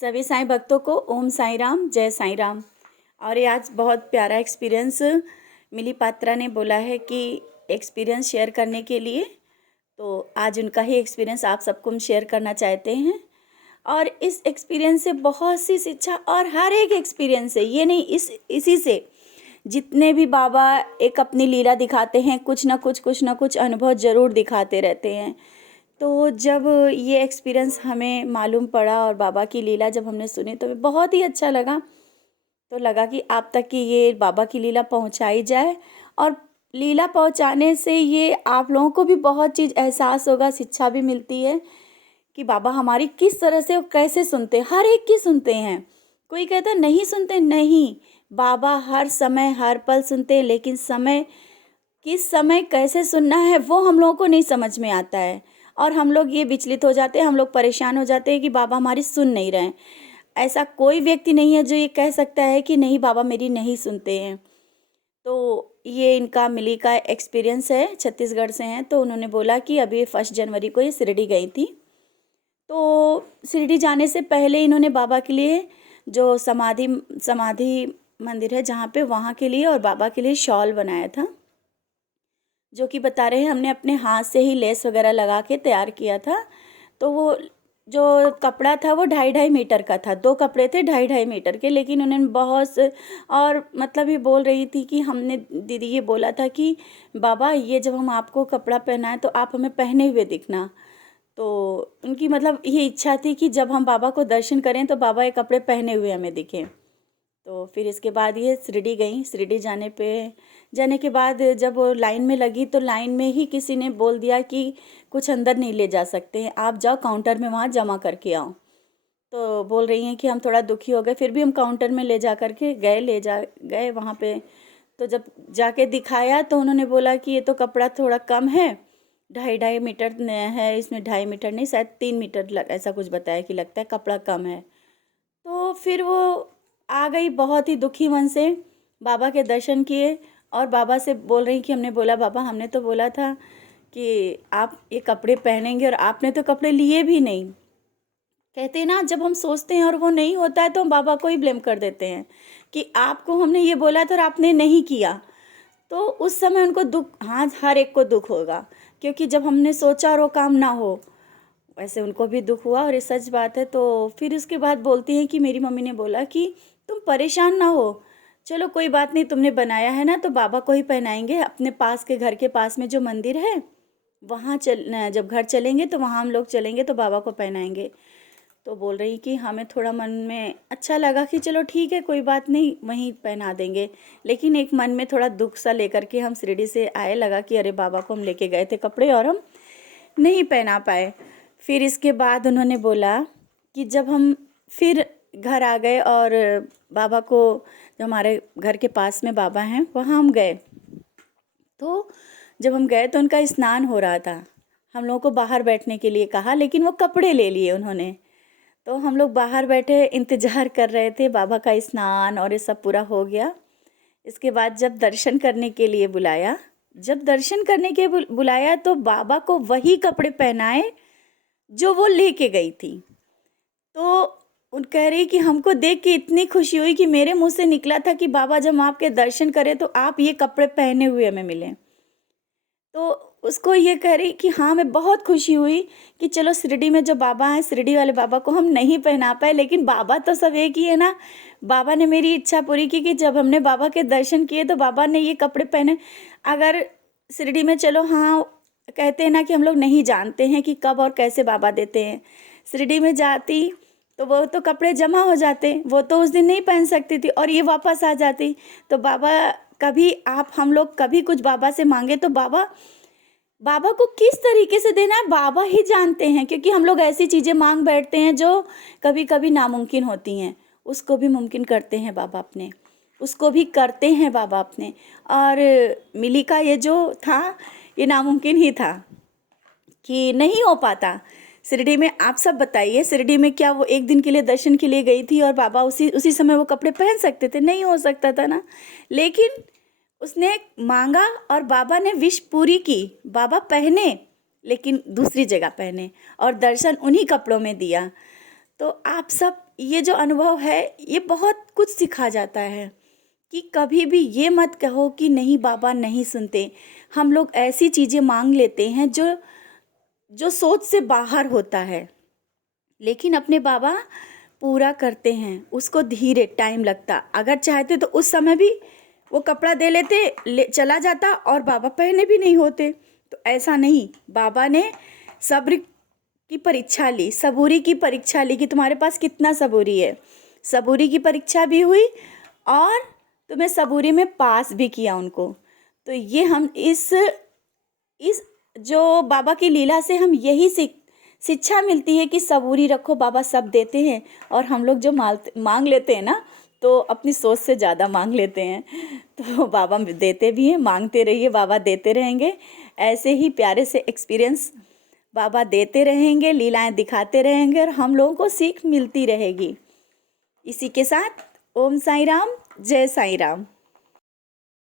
सभी साईं भक्तों को ओम साईं राम, जय साईं राम। और ये आज बहुत प्यारा एक्सपीरियंस मिली पात्रा ने बोला है कि एक्सपीरियंस शेयर करने के लिए। तो आज उनका ही एक्सपीरियंस आप सबको हम शेयर करना चाहते हैं। और इस एक्सपीरियंस से बहुत सी शिक्षा और हर एक एक्सपीरियंस से ये नहीं, इसी से जितने भी बाबा एक अपनी लीला दिखाते हैं, कुछ ना कुछ अनुभव ज़रूर दिखाते रहते हैं। तो जब ये एक्सपीरियंस हमें मालूम पड़ा और बाबा की लीला जब हमने सुनी तो बहुत ही अच्छा लगा। तो लगा कि आप तक कि ये बाबा की लीला पहुंचाई जाए, और लीला पहुंचाने से ये आप लोगों को भी बहुत चीज़ एहसास होगा, शिक्षा भी मिलती है कि बाबा हमारी किस तरह से और कैसे सुनते हैं। हर एक की सुनते हैं। कोई कहता नहीं सुनते, नहीं, बाबा हर समय हर पल सुनते हैं, लेकिन समय किस समय कैसे सुनना है वो हम लोगों को नहीं समझ में आता है। और हम लोग ये विचलित हो जाते हैं, हम लोग परेशान हो जाते हैं कि बाबा हमारी सुन नहीं रहे हैं। ऐसा कोई व्यक्ति नहीं है जो ये कह सकता है कि नहीं बाबा मेरी नहीं सुनते हैं। तो ये इनका मिली का एक्सपीरियंस है, छत्तीसगढ़ से हैं। तो उन्होंने बोला कि अभी 1 जनवरी को ये शिरडी गई थी। तो शिरडी जाने से पहले इन्होंने बाबा के लिए जो समाधि समाधि मंदिर है जहाँ पे, वहाँ के लिए और बाबा के लिए शॉल बनाया था, जो कि बता रहे हैं हमने अपने हाथ से ही लेस वगैरह लगा के तैयार किया था। तो वो जो कपड़ा था वो 2.5 मीटर का था। 2 कपड़े थे 2.5 मीटर के, लेकिन उन्होंने और मतलब ये बोल रही थी कि हमने दीदी ये बोला था कि बाबा ये जब हम आपको कपड़ा पहनाएं तो आप हमें पहने हुए दिखना। तो उनकी मतलब ये इच्छा थी कि जब हम बाबा को दर्शन करें तो बाबा ये कपड़े पहने हुए हमें दिखें। तो फिर इसके बाद ये शिरडी गई। शिरडी जाने के बाद जब वो लाइन में लगी तो लाइन में ही किसी ने बोल दिया कि कुछ अंदर नहीं ले जा सकते हैं, आप जाओ काउंटर में वहाँ जमा करके आओ। तो बोल रही हैं कि हम थोड़ा दुखी हो गए, फिर भी हम काउंटर में ले जा करके गए वहाँ पे। तो जब जाके दिखाया तो उन्होंने बोला कि ये तो कपड़ा थोड़ा कम है, 2.5 मीटर है, इसमें 2.5 मीटर नहीं शायद 3 मीटर ऐसा कुछ बताया कि लगता है कपड़ा कम है। तो फिर वो आ गई बहुत ही दुखी मन से, बाबा के दर्शन किए और बाबा से बोल रही कि हमने बोला बाबा हमने तो बोला था कि आप ये कपड़े पहनेंगे और आपने तो कपड़े लिए भी नहीं। कहते हैं ना, जब हम सोचते हैं और वो नहीं होता है तो हम बाबा को ही ब्लेम कर देते हैं कि आपको हमने ये बोला था और आपने नहीं किया। तो उस समय उनको दुख, हाँ हर एक को दुख होगा, क्योंकि जब हमने सोचा और वो काम ना हो, वैसे उनको भी दुख हुआ और ये सच बात है। तो फिर उसके बाद बोलती हैं कि मेरी मम्मी ने बोला कि तुम परेशान ना हो, चलो कोई बात नहीं, तुमने बनाया है ना तो बाबा को ही पहनाएंगे। अपने पास के घर के पास में जो मंदिर है वहाँ जब घर चलेंगे तो वहाँ हम लोग चलेंगे तो बाबा को पहनाएंगे। तो बोल रही कि हमें थोड़ा मन में अच्छा लगा कि चलो ठीक है कोई बात नहीं, वहीं पहना देंगे। लेकिन एक मन में थोड़ा दुख सा लेकर के हम शिरडी से आए, लगा कि अरे बाबा को हम लेके गए थे कपड़े और हम नहीं पहना पाए। फिर इसके बाद उन्होंने बोला कि जब हम फिर घर आ गए और बाबा को, जो हमारे घर के पास में बाबा हैं वहाँ हम गए, तो जब हम गए तो उनका स्नान हो रहा था। हम लोगों को बाहर बैठने के लिए कहा, लेकिन वो कपड़े ले लिए उन्होंने। तो हम लोग बाहर बैठे इंतज़ार कर रहे थे, बाबा का स्नान और ये सब पूरा हो गया। इसके बाद जब दर्शन करने के लिए बुलाया, बुलाया तो बाबा को वही कपड़े पहनाए जो वो लेके गई थी। तो उन कह रही कि हमको देख के इतनी खुशी हुई कि मेरे मुंह से निकला था कि बाबा जब हम आपके दर्शन करें तो आप ये कपड़े पहने हुए हमें मिले। तो उसको ये कह रही कि हाँ मैं बहुत खुशी हुई कि चलो शिरडी में जो बाबा हैं, शिरडी वाले बाबा को हम नहीं पहना पाए, लेकिन बाबा तो सब एक ही है ना। बाबा ने मेरी इच्छा पूरी की कि जब हमने बाबा के दर्शन किए तो बाबा ने ये कपड़े पहने। अगर शिरडी में चलो, हाँ कहते हैं ना कि हम लोग नहीं जानते हैं कि कब और कैसे बाबा देते हैं। शिरडी में जाती तो वो तो कपड़े जमा हो जाते, वो तो उस दिन नहीं पहन सकती थी और ये वापस आ जाती। तो बाबा कभी हम लोग कभी कुछ बाबा से मांगे तो बाबा को किस तरीके से देना है बाबा ही जानते हैं, क्योंकि हम लोग ऐसी चीज़ें मांग बैठते हैं जो कभी कभी नामुमकिन होती हैं, उसको भी मुमकिन करते हैं बाबा अपने, उसको भी करते हैं बाबा अपने। और मिली का ये जो था ये नामुमकिन ही था कि नहीं हो पाता। शिरडी में आप सब बताइए, शिरडी में क्या वो एक दिन के लिए दर्शन के लिए गई थी और बाबा उसी समय वो कपड़े पहन सकते थे? नहीं हो सकता था ना। लेकिन उसने मांगा और बाबा ने विश पूरी की, बाबा पहने लेकिन दूसरी जगह पहने और दर्शन उन्हीं कपड़ों में दिया। तो आप सब ये जो अनुभव है ये बहुत कुछ सिखा जाता है कि कभी भी ये मत कहो कि नहीं बाबा नहीं सुनते। हम लोग ऐसी चीज़ें मांग लेते हैं जो जो सोच से बाहर होता है, लेकिन अपने बाबा पूरा करते हैं उसको। धीरे टाइम लगता, अगर चाहते तो उस समय भी वो कपड़ा दे लेते, चला जाता और बाबा पहने भी नहीं होते। तो ऐसा नहीं, बाबा ने सब्र की परीक्षा ली, सबूरी की परीक्षा ली कि तुम्हारे पास कितना सबूरी है। सबूरी की परीक्षा भी हुई और तुम्हें सबूरी में पास भी किया उनको। तो ये हम इस जो बाबा की लीला से हम यही शिक्षा मिलती है कि सबूरी रखो, बाबा सब देते हैं। और हम लोग जो मांग लेते हैं ना, तो अपनी सोच से ज़्यादा मांग लेते हैं। तो बाबा देते भी हैं, मांगते रहिए, बाबा देते रहेंगे। ऐसे ही प्यारे से एक्सपीरियंस बाबा देते रहेंगे, लीलाएं दिखाते रहेंगे और हम लोगों को सीख मिलती रहेगी। इसी के साथ ओम साई राम, जय साई राम।